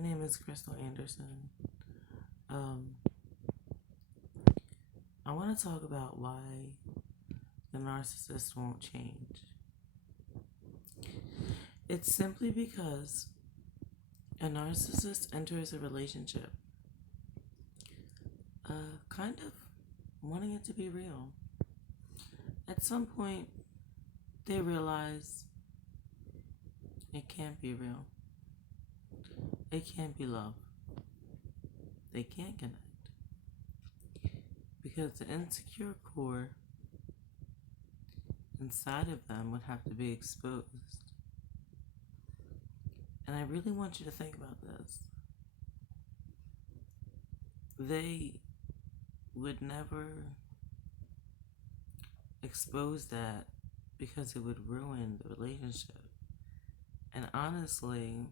My name is Crystal Anderson. Um, I want to talk about why the narcissist won't change. It's simply because a narcissist enters a relationship, kind of wanting it to be real. At some point, they realize it can't be real. It can't be love. They can't connect because the insecure core inside of them would have to be exposed. And I really want you to think about this. They would never expose that because it would ruin the relationship. And honestly,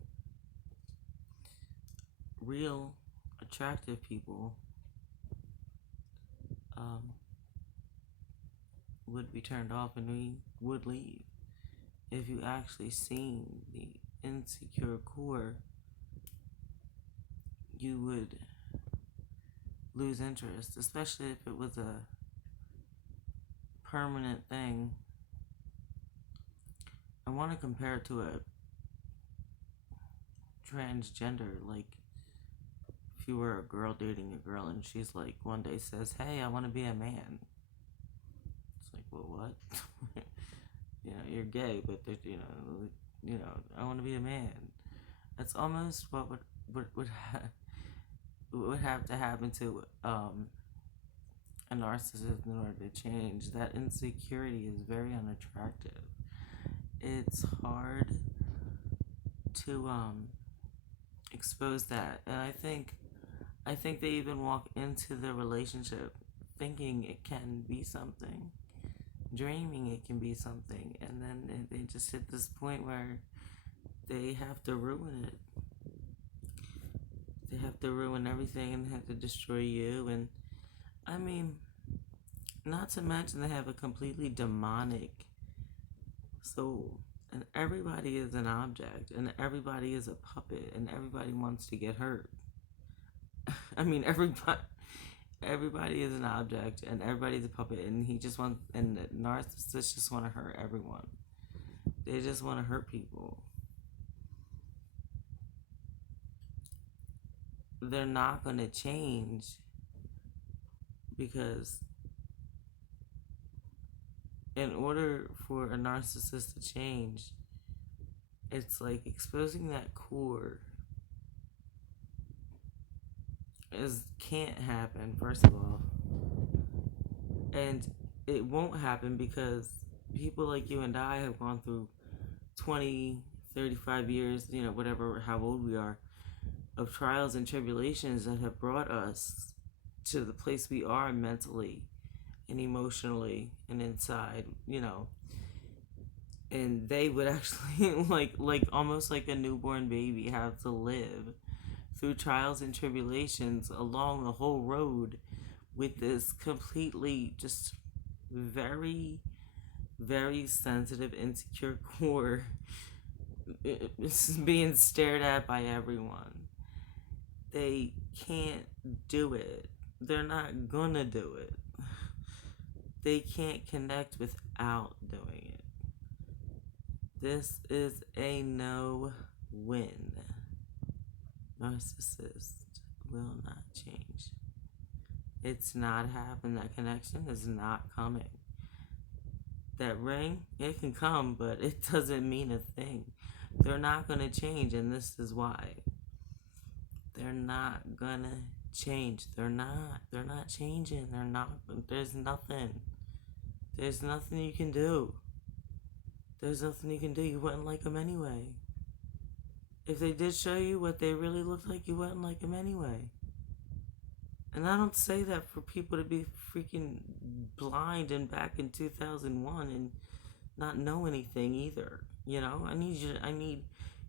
real attractive people would be turned off and we would leave. If you actually seen the insecure core, you would lose interest, especially if it was a permanent thing. I want to compare it to a transgender, like if you were a girl dating a girl and she's like one day says, "Hey, I want to be a man." It's like, well, what? You're gay, but I want to be a man. That's almost what would have to happen to a narcissist in order to change. That insecurity is very unattractive. It's hard to expose that, and I think they even walk into the relationship thinking it can be something, dreaming it can be something, and then they just hit this point where they have to ruin it. They have to ruin everything and have to destroy you. And I mean, not to mention they have a completely demonic soul. And everybody is an object, and everybody is a puppet, and everybody wants to get hurt. I mean, everybody is an object, and everybody's a puppet, and the narcissists just want to hurt everyone. They just want to hurt people. They're not going to change because in order for a narcissist to change, it's like exposing that core can't happen, first of all. And it won't happen because people like you and I have gone through 20, 35 years, whatever, how old we are, of trials and tribulations that have brought us to the place we are mentally and emotionally and inside, and they would actually like almost like a newborn baby have to live through trials and tribulations along the whole road with this completely just very, very sensitive, insecure core being stared at by everyone. They can't do it. They're not gonna do it. They can't connect without doing it. This is a no-win. Narcissist will not change. It's not happening. That connection is not coming. That ring, it can come, but it doesn't mean a thing. They're not going to change, and this is why. They're not going to change. They're not changing. There's nothing. There's nothing you can do. There's nothing you can do. You wouldn't like them anyway. If they did show you what they really looked like, you wouldn't like them anyway. And I don't say that for people to be freaking blind and back in 2001 and not know anything either. I need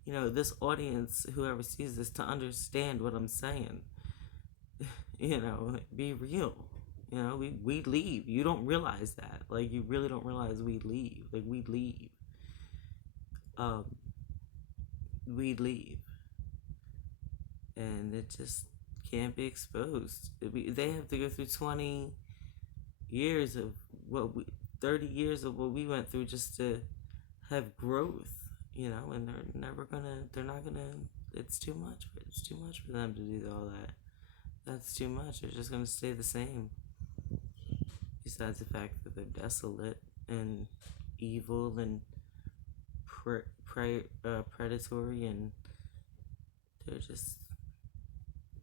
this audience, whoever sees this, to understand what I'm saying. Be real. We leave. You don't realize that. Like, you really don't realize we leave. Like, we leave. We leave. and it just can't be exposed. They have to go through 20 years of what we 30 years of what we went through just to have growth, and they're not gonna, it's too much for them to do all that. That's too much. They're just gonna stay the same. Besides the fact that they're desolate and evil and predatory, and they're just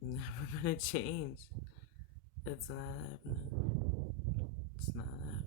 never gonna change. It's not happening. It's not happening.